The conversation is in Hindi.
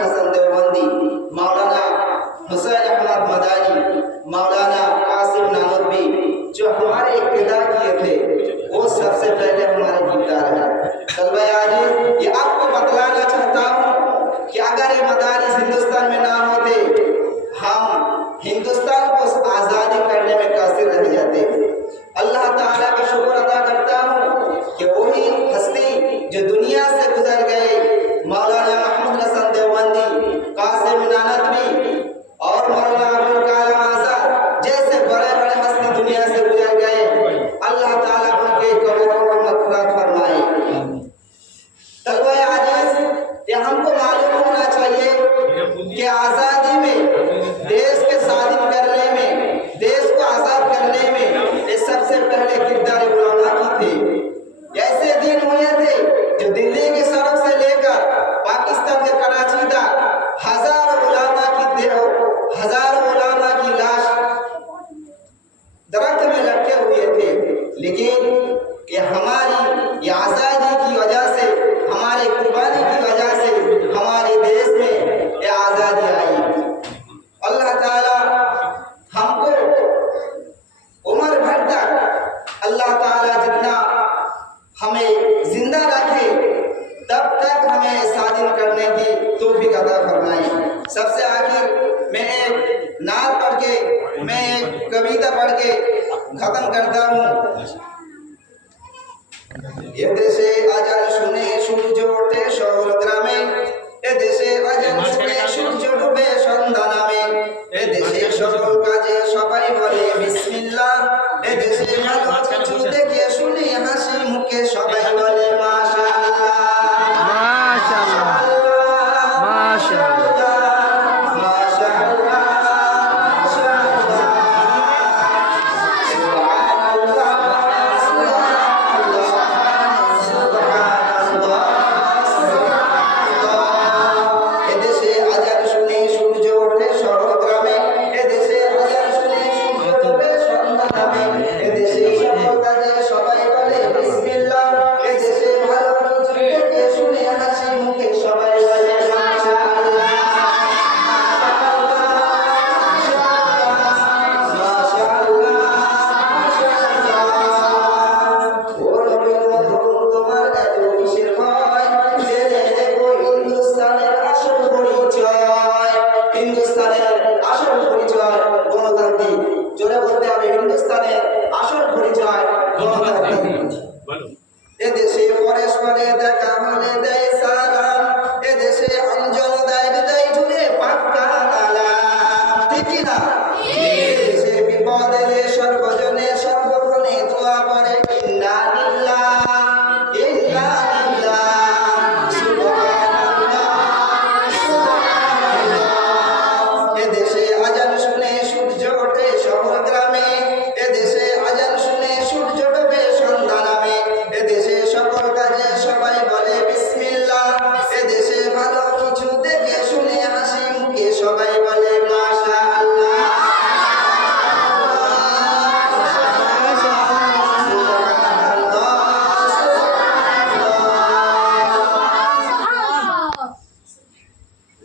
হাসান দেওবন্দি মাওলানা হুসাইন ये हमारी आज़ादी की वजह से, हमारे कुर्बानी की वजह से हमारे देश में ये आज़ादी आई। अल्लाह ताला हमको उम्र भर तक अल्लाह ताला जितना हमें ज़िंदा रखे, तब तक हमें शादी करने की तौफीक अदा फरमाए। सबसे आखिर मैं एक नात पढ़ के, मैं एक कविता पढ़ के खत्म करता हूँ। এদেশে গ্রামে। এদেশে সূর্য ডুবে সন্ধ্যা নামে। সকল কাজে সবাই বলে বিসমিল্লাহ। এদেশে ভালো দেখে শুনে হাসি মুখে সবাই হিন্দুস্তানের